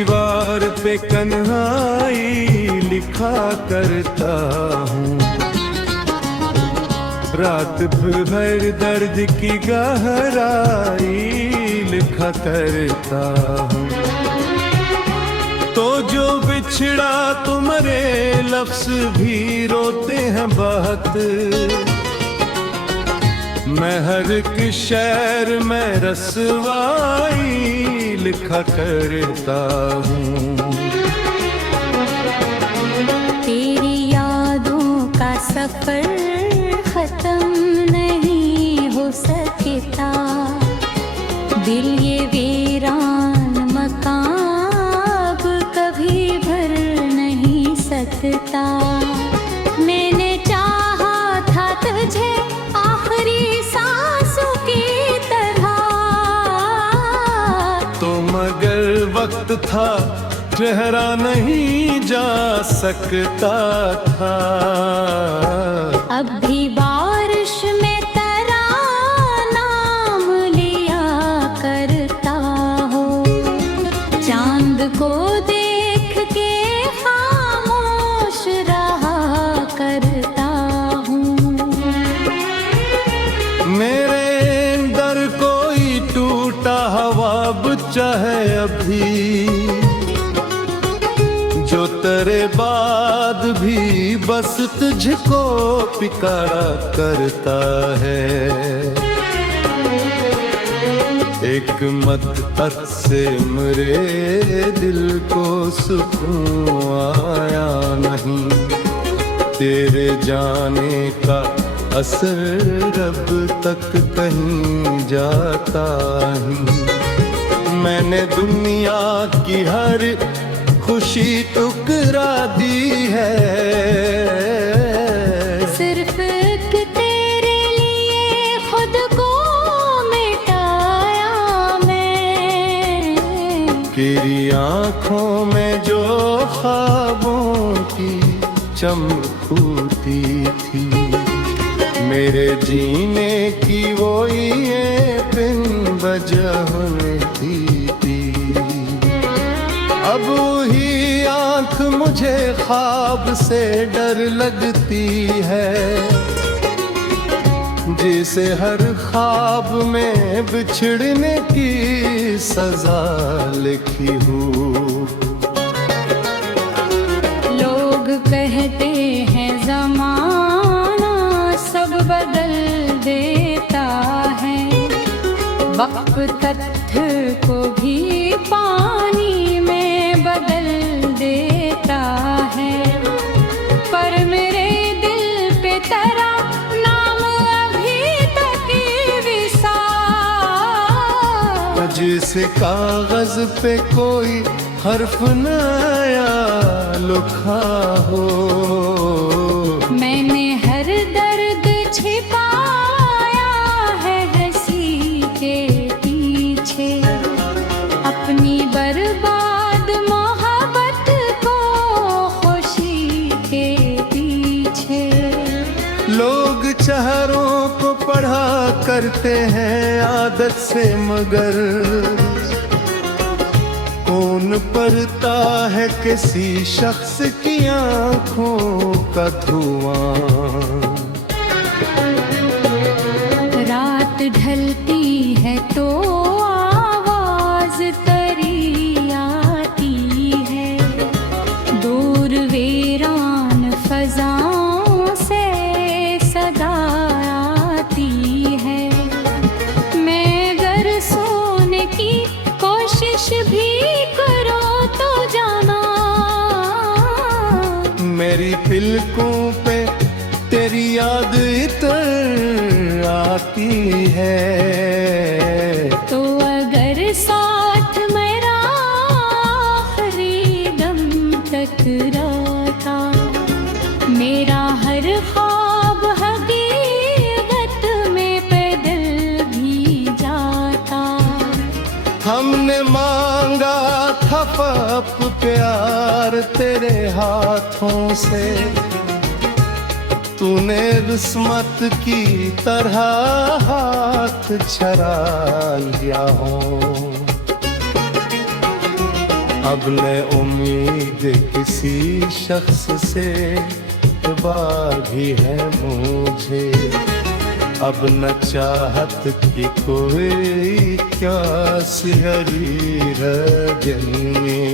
दीवार पे कन्हाई लिखा करता हूँ, रात भर दर्द की गहराई लिखा करता हूँ। तो जो बिछड़ा तुम्हारे लफ्ज़ भी रोते हैं बहुत, मैं हर एक शेर में रसवाई लिखा करता हूँ। तेरी यादों का सफर खत्म नहीं हो सकता, दिल ये वीरान मकान कभी भर नहीं सकता। मैंने चाहा था तुझे आखिरी सांसों की तरह, तो मगर वक्त था ठहरा नहीं जा सकता था। अब भी बारिश में तेरा नाम लिया करता हो, चांद को देख के खामोश रहा करता हूँ। मेरे अंदर कोई टूटा ख्वाब चाहे अभी, जो तेरे बाद भी बस तुझको पुकारा करता है। एक मदद से मेरे दिल को सुकून आया नहीं, तेरे जाने का असर अब तक कहीं जाता नहीं। मैंने दुनिया की हर खुशी टुकरा दी है, सिर्फ एक तेरे लिए खुद को मिटाया मैं। तेरी आँखों में जो ख्वाबों की चमक फूटी थी, मेरे जीने की वो ये बिन वजह थी। अब ही आँख मुझे ख्वाब से डर लगती है, जिसे हर ख्वाब में बिछड़ने की सजा लिखी हूँ। लोग कहते हैं ज़माना सब बदल देता है, वक्त तथ्य को भी पानी में बदल देता है। पर मेरे दिल पे तेरा नाम अभी तक विसार, जिसे कागज पे कोई हर्फ नया लिखा हो। मैंने हर दर्द छिपाया है हंसी के पीछे, अपनी बर्बाद मोहब्बत को खुशी के पीछे। लोग चेहरों को पढ़ा करते हैं आदत से, मगर कौन पढ़ता है किसी शख्स की आँखों का धुआं। रात ढलती है तो आवाज तरी आती है, दूर वीरान फजाओं से सदा आती है। मैं अगर सोने की कोशिश भी करो तो जाना, मेरी पलकों पे तेरी याद इतर आती है। तो अगर साथ मेरा आखिरी दम तक रहता, मेरा हर ख्वाब हकीकत में पैदल भी जाता। हमने मांगा था पप प्यार तेरे हाथों से, तूने किस्मत की तरह हाथ छरा लिया हो। अब न उम्मीद किसी शख्स से भी है मुझे, अब न चाहत की कोई प्यास हरी रजनी।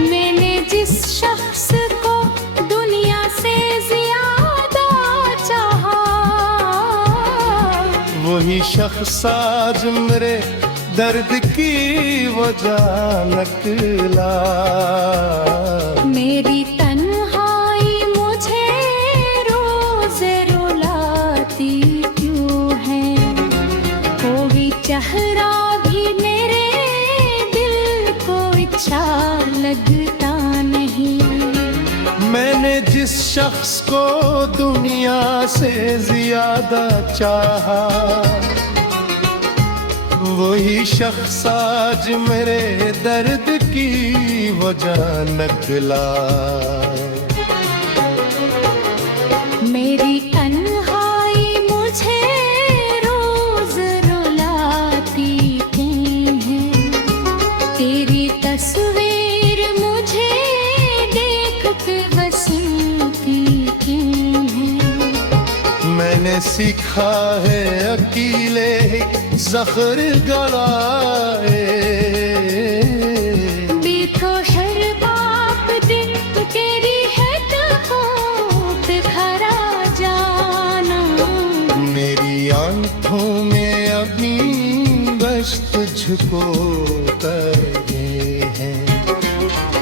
मैंने जिस शख्स को दुनिया से ज्यादा चाहा, वही शख्स आज मेरे दर्द की वजह निकला। मेरी तन्हाई मुझे रोज रुलाती क्यों है, कोई चेहरा भी मेरे दिल को अच्छा लगता नहीं। मैंने जिस शख्स को दुनिया से ज्यादा चाहा, वही शख्स आज मेरे दर्द की वजह निकला। मेरी तन्हाई मुझे रोज रुलाती क्यों है, तेरी तस्वीर मुझे देखते हंसती क्यों है। मैंने सीखा है अकेले ज़हर गलाए, देखो शर्बाप दिन तेरी है तो खरा जाना। मेरी आंखों में अपनी बस तुझको करे हैं,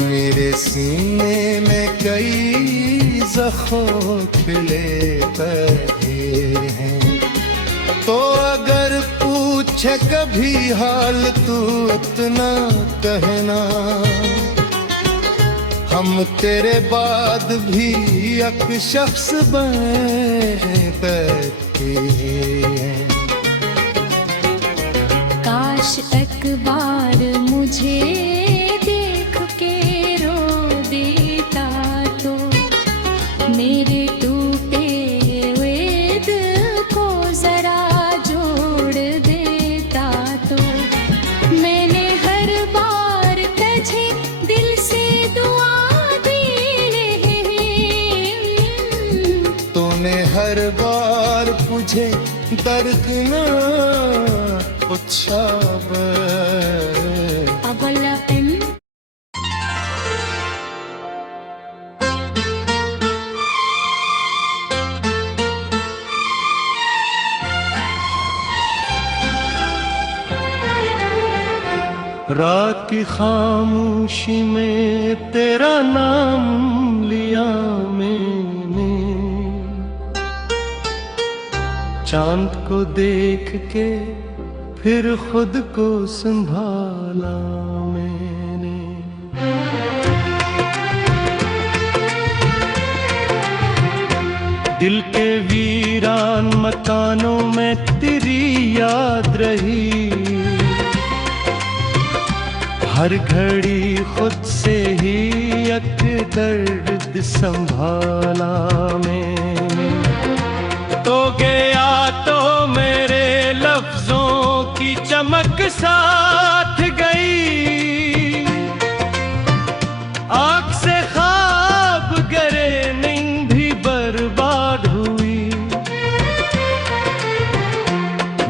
मेरे सीने में कई जख्म खिले पड़े हैं। तो अगर पूछे कभी हाल तू इतना कहना, हम तेरे बाद भी एक शख्स बनते हैं। काश एक बार मुझे देख के रो देता तो, मेरे टूटे हुए दिल को जरा जोड़ देता तो। मैंने हर बार तुझे दिल से दुआ दी, तूने हर बार मुझे दर्द न पूछा। अबला रात की खामोशी में तेरा नाम लिया मैंने, चांद को देख के फिर खुद को संभाला मैंने। दिल के वीरान मकानों में तेरी याद रही, हर घड़ी खुद से ही एक दर्द संभाला मैंने। तो गया तो मेरे लफ्जों की चमक साथ गई, आँख से ख्वाब गरे नींद भी बर्बाद हुई।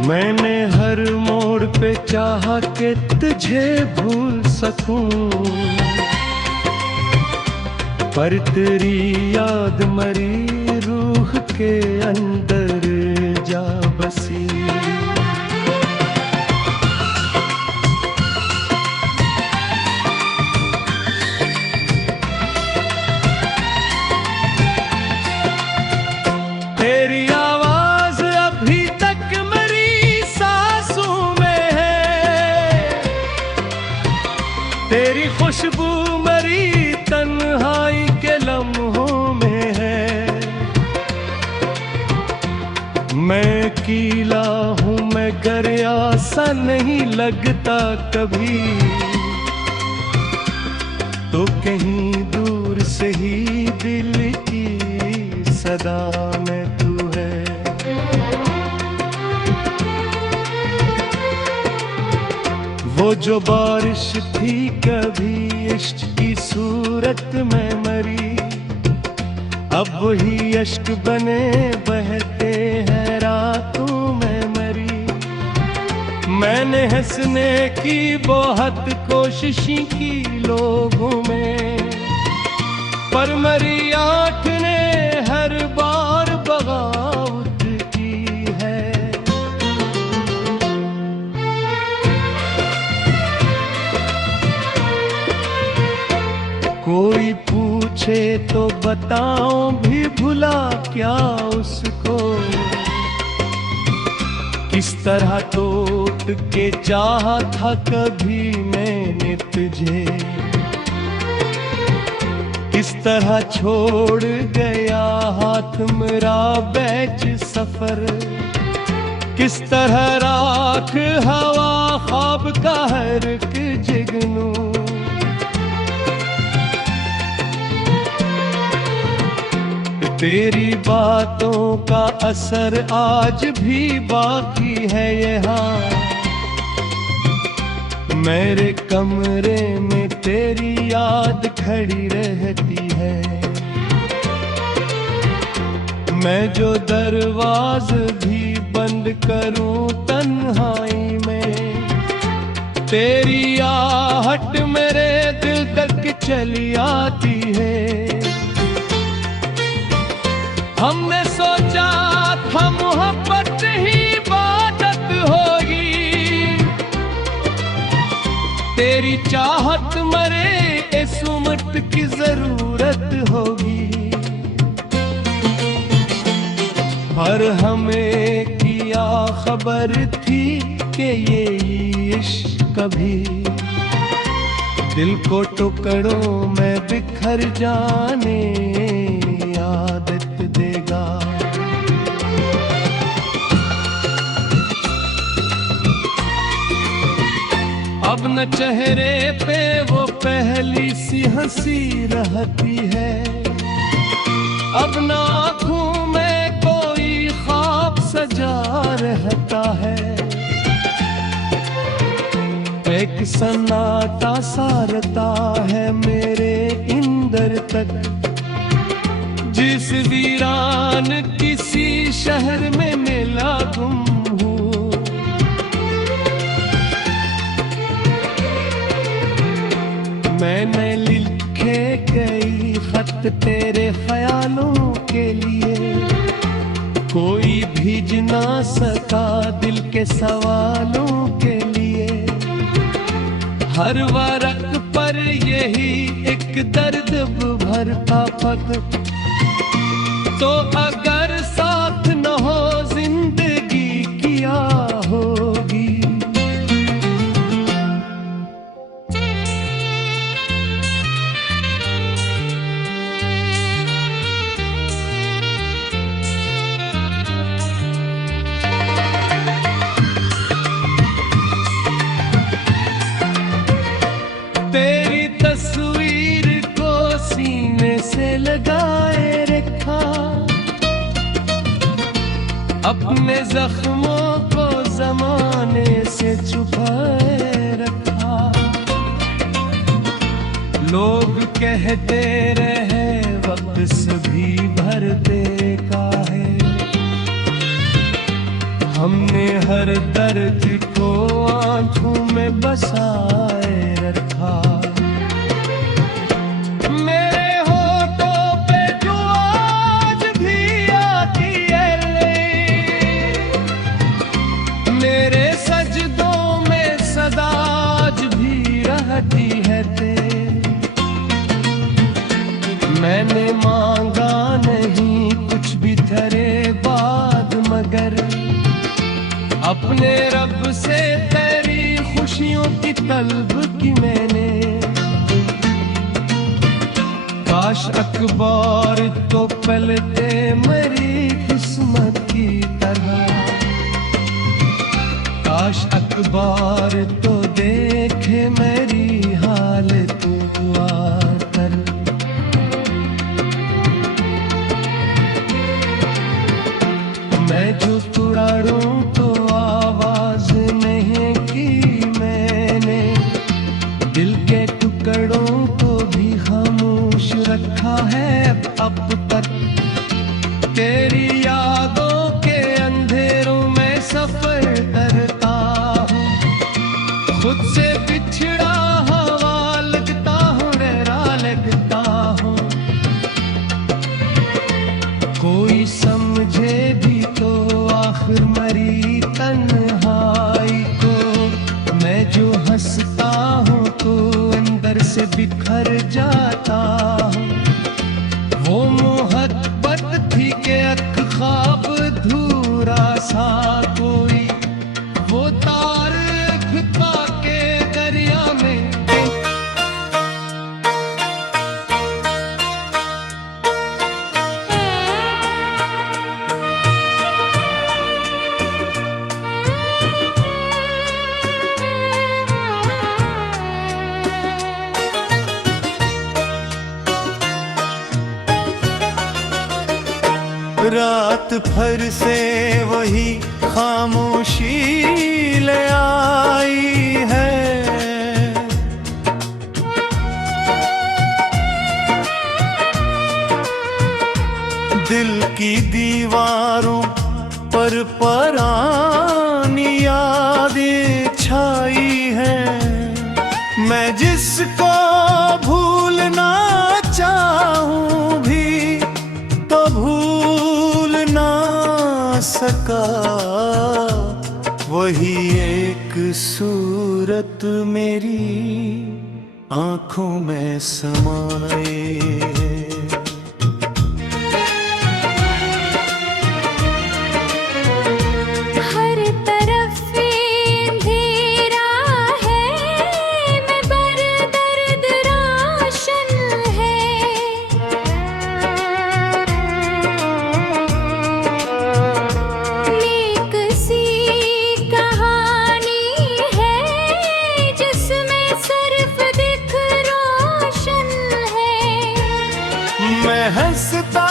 मैंने हर मोड़ पे चाहा कि तुझे भूल सकूं, पर तेरी याद मरी रूह के अंदर जा बसी। तेरी आवाज अभी तक मेरी सांसों में है, तेरी खुशबू मेरी तन्हाई के लम्हों में है। मैं अकेला हूँ मगर आसा नहीं लगता कभी, तो कहीं दूर से ही दिल की सदा में तू है। वो जो बारिश थी कभी इश्क की सूरत में मरी, अब वही अश्क बने बहते हैं रातों में मरी। मैंने हंसने की बहुत कोशिशें की लोगों में, पर मरी आँख ने हर बार बगावत की है। कोई पूछे तो बताऊं भी भुला क्या उसको, किस तरह टूट के चाहा था कभी मैंने तुझे, किस तरह छोड़ गया हाथ मेरा बैच सफर, किस तरह राख हवा ख्वाब का हर एक जुगनू। तेरी बातों का असर आज भी बाकी है यहाँ, मेरे कमरे में तेरी याद खड़ी रहती है। मैं जो दरवाज भी बंद करूं तन्हाई में, तेरी आहट मेरे दिल तक चली आती है। हमने सोचा था मोहब्बत ही इबादत होगी, तेरी चाहत मरे इस उम्र की जरूरत होगी। पर हमें किया खबर थी कि ये इश्क कभी दिल को टुकड़ों में बिखर जाने आदत देगा। अब न चेहरे पे वो पहली सी हंसी रहती है, अब न आँखों में कोई ख्वाब सजा रहता है। एक सन्नाटा सारता है मेरे इंदर तक, जिस वीरान किसी शहर में मिला गुम हूँ। मैंने लिखे कई खत तेरे ख्यालों के लिए, कोई भेज ना सका दिल के सवालों के लिए। हर वरक पर यही एक दर्द भरता पद, तो अगर साथ न हो जिंदगी क्या होगी। तेरी तस्वीर को सीने से लगाए रखा, अपने जख्मों को जमाने से छुपाए रखा। लोग कहते रहे वक्त सभी भर देखा है, हमने हर दर्द को आंखों में बसाए रखा। मेरे होठों पे जो आज भी आती है, मेरे सजदों में सदा आज भी रहती है मैंने मांगा नहीं कुछ भी तेरे बाद, मगर अपने रब से तेरी खुशियों की तलब की मैंने। काश अखबार तो पलटे मेरी किस्मत की तरह, काश अखबार तो देखे मेरी हालत आकर। मैं जो तुड़ाड़ूं तो आवाज नहीं की मैंने, बिखर जाता हूँ। वो मोहब्बत थी कि एक ख्वाब धूरा सा कोई, वो तारीफ पाके दरिया में रात भर से वही खामोशी ले आई है। दिल की दीवारों पर पुरानी यादें छाई हैं। मैं जिसको भूलना चाहूं भी तो भूल ना सका, वही एक सूरत मेरी आंखों में समाए। हर तरफ अंधेरा है, मैं बर दर्द रोशन है। नेक सी कहानी है जिसमें सिर्फ दिख रोशन है। मैं हंसता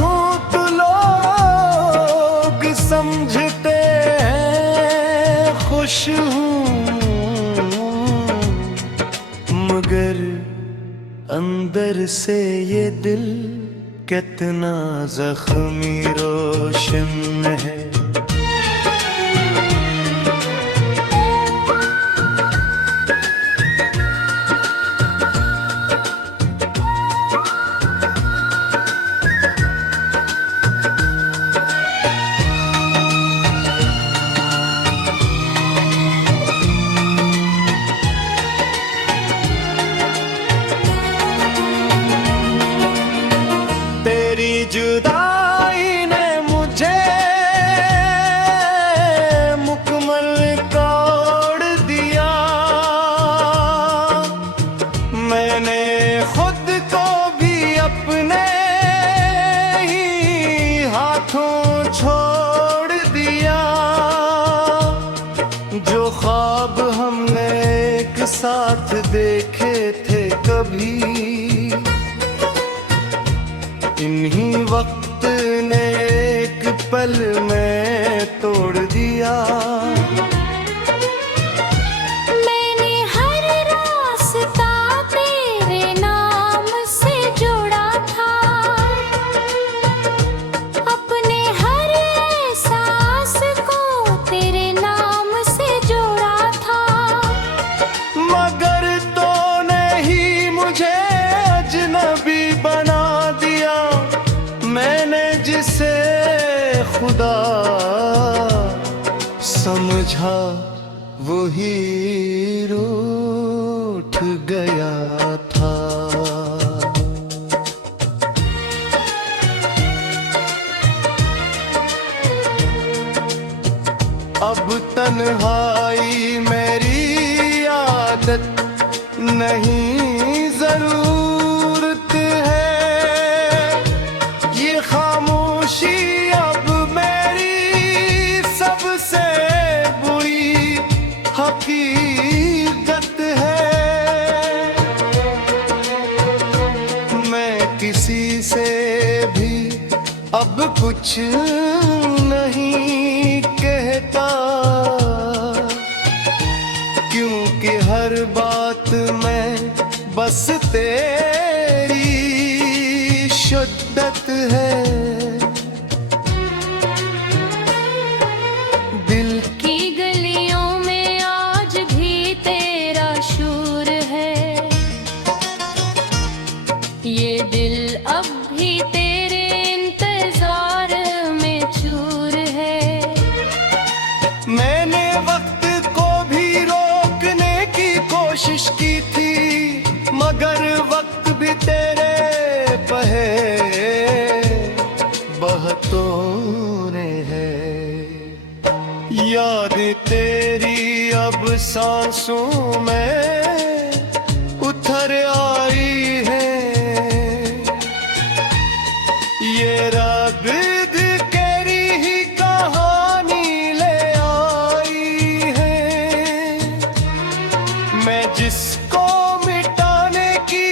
हूँ तो लोग समझते हैं खुश हूँ, मगर अंदर से ये दिल कितना जख्मी रोशन है। तेरी जुदाई ने मुझे मुकम्मल तोड़ दिया। मैंने खुद को भी अपने ही हाथों छोड़ दिया। जो ख्वाब हमने एक साथ देखे थे कभी, इन्हीं वक्त ने एक पल में तोड़ दिया। मैंने हर रास्ता तेरे नाम से जोड़ा था, अपने हर एहसास को तेरे नाम से जोड़ा था। मगर तूने ही मुझे अजनबी बना दिया। मैंने जिसे खुदा समझा वही रूठ गया था। अब तन्हाई मेरी आदत नहीं, जरूरत है। ये खामोशी अब मेरी सबसे बुरी हकीकत है। मैं किसी से भी अब कुछ नहीं कहता, क्योंकि हर बात में बस तेरी शिद्दत है। दिल की गलियों में आज भी तेरा शूर है, ये दिल अब भी तेरे इंतजार में चूर है। मैंने वक्त को भी रोकने की कोशिश की थी, मगर सांसों में उतर आई है। ये रब तेरी ही कहानी ले आई है। मैं जिसको मिटाने की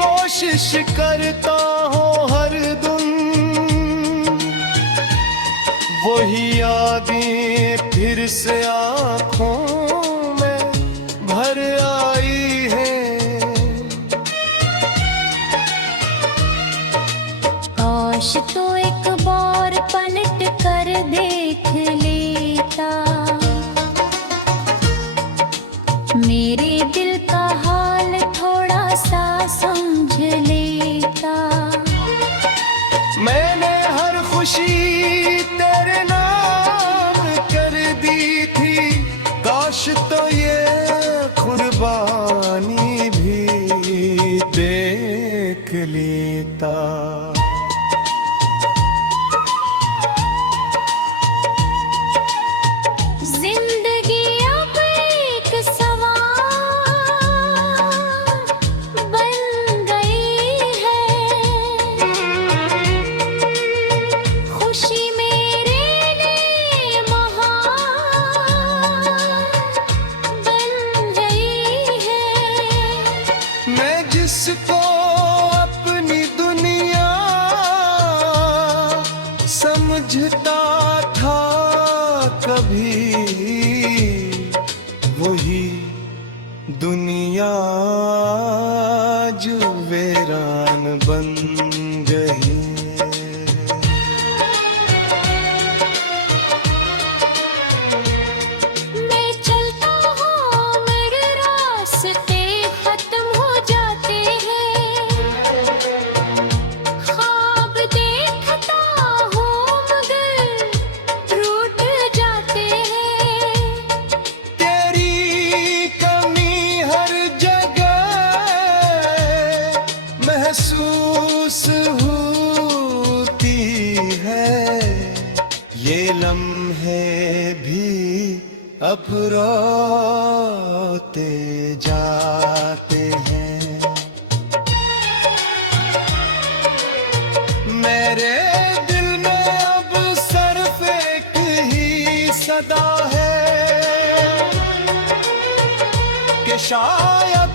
कोशिश करता हूँ हर दम, वही यादें फिर से आँखों में भर आई है। काश तो एक बार पलट कर देख लेता, मेरे दिल का हाल थोड़ा सा समझ लेता। मैंने हर खुशी तेरे नाम कर दी थी, काश तो ये कुर्बानी भी देख लेता। जिंदगी अब एक सवाल बन गई है, खुशी मेरे लिए महान बन गई है। मैं जिसको अपनी दुनिया समझता था कभी, वही दुनिया जो वीरान बन गई। मैं चलता हूँ मेरे रास्ते खत्म हो जाते हैं, ख्वाब देखता हूँ मगर टूट जाते हैं। तेरी कमी हर जगह महसूस होती है। ये लम्हे भी अब रोते जाते हैं। मेरे दिल में अब सिर्फ एक ही सदा है कि शायद